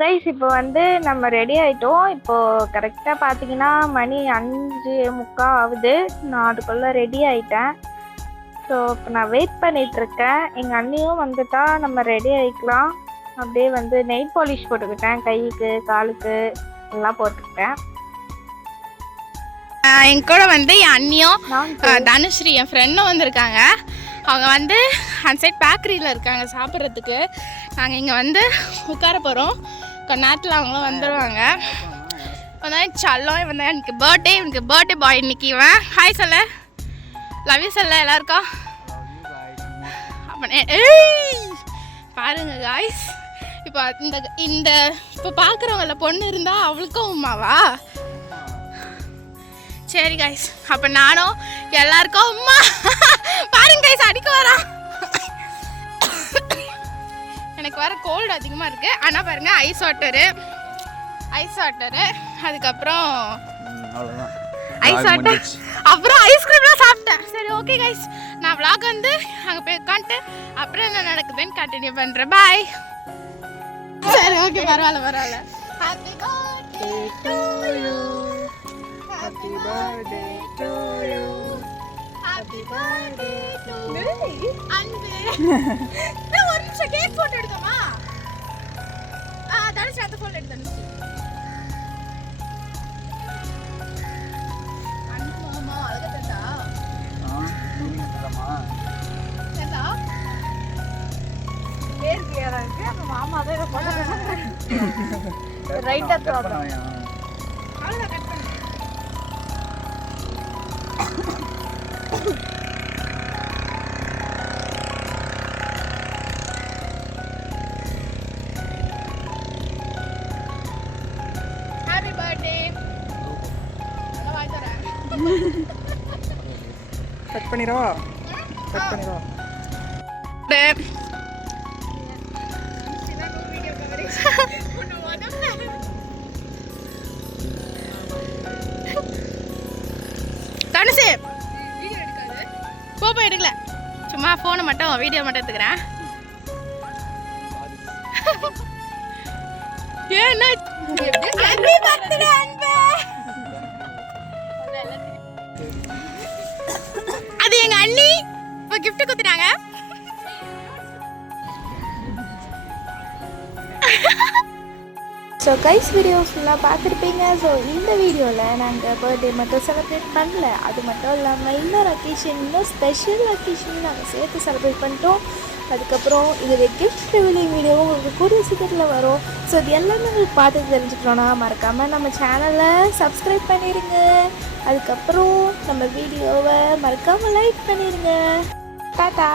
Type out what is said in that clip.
Rice இப்போ வந்து நம்ம ரெடி ஆயிட்டோம். இப்போ கரெக்டா பார்த்தீங்கன்னா மணி 5:45 ஆகுது. நான் அதுக்குள்ள ரெடி ஆயிட்டேன். ஸோ இப்போ நான் வெயிட் பண்ணிட்டு இருக்கேன். எங்க அண்ணியும் வந்துட்டா நம்ம ரெடி ஆயிக்கலாம். அப்படியே வந்து நெயில் பாலிஷ் போட்டுக்கிட்டேன். கைக்கு காலுக்கு எல்லாம் போட்டுக்கிட்டேன். என் கூட வந்து என் அண்ணியும் தனுஸ்ரீ என் ஃப்ரெண்டும் வந்திருக்காங்க. அவங்க வந்து அந்த சைட் பேக்கரியில் இருக்காங்க சாப்பிட்றதுக்கு. நாங்கள் இங்கே வந்து உட்கார போகிறோம். கொஞ்ச நேரத்தில் அவங்களும் வந்துடுவாங்க. வந்து சல்லம் இவன் தான் எனக்கு பர்த்டே பாய் இன்னைக்கு. இவன் ஹாய் சொல்ல, லவ் யூ சொல்ல எல்லாருக்கும். பாருங்க காய்ஸ், இப்போ இந்த இப்போ பார்க்குறவங்கள பொண்ணு இருந்தால் அவளுக்கும் உமாவா? சரி காய்ஸ், அப்போ நானும் எல்லாருக்கும் உமா. பாருங்க காய்ஸ், அடிக்க வரான். எனக்கு வர கோல்டு அதிகமாக இருக்குது. ஆனால் பாருங்கள் ஐஸ் வாட்டரு, அதுக்கப்புறம் ஐஸ் வாட்டர், அப்புறம் ஐஸ்கிரீம்லாம் சாப்பிட்டேன். சரி ஓகே கைஸ், நான் vlog வந்து அங்கே போய் உட்காந்துட்டு அப்புறம் என்ன நடக்குதுன்னு கண்டினியூ பண்ணுறேன். பாய். சரி ஓகே, பரவாயில்ல. Happy birthday to you, happy birthday to you, happy birthday to அன்பு. நான் ஒரு நிமிஷம் கேக் போட்டோ எடுக்கமா? தனுஷ் அந்த ஃபோன் எடுத்து தனுஷ். மாமா தான் ரைட்டா ஹாப்பி பர்த்டே. கட் பண்ணிரவா? தனுசு போப்போ எடுக்கல, சும்மா ஃபோனை மட்டும் வீடியோ மட்டும் எடுத்துக்கிறேன். ஏன்னா அது எங்க அண்ணி இப்போ gift கொடுத்துட்டாங்க. ஸோ கைஸ் வீடியோ ஃபுல்லாக பார்த்துருப்பீங்க. ஸோ இந்த வீடியோவில் நாங்கள் பர்த்டே மட்டும் செலிப்ரேட் பண்ணல, அது மட்டும் இல்லாமல் இன்னொரு ஸ்பெஷல் அக்கேஷன் நாங்கள் சேர்த்து செலிப்ரேட் பண்ணிட்டோம். அதுக்கப்புறம் இது கிஃப்ட் ரிவீலிங் வீடியோ உங்களுக்கு கூடிய சீக்கிரத்தில் வரும். ஸோ இது எல்லாமே உங்களுக்கு பார்த்து தெரிஞ்சுக்கிறோன்னா மறக்காமல் நம்ம சேனலை சப்ஸ்கிரைப் பண்ணிடுங்க. அதுக்கப்புறம் நம்ம வீடியோவை மறக்காமல் லைக் பண்ணிடுங்க. டாடா.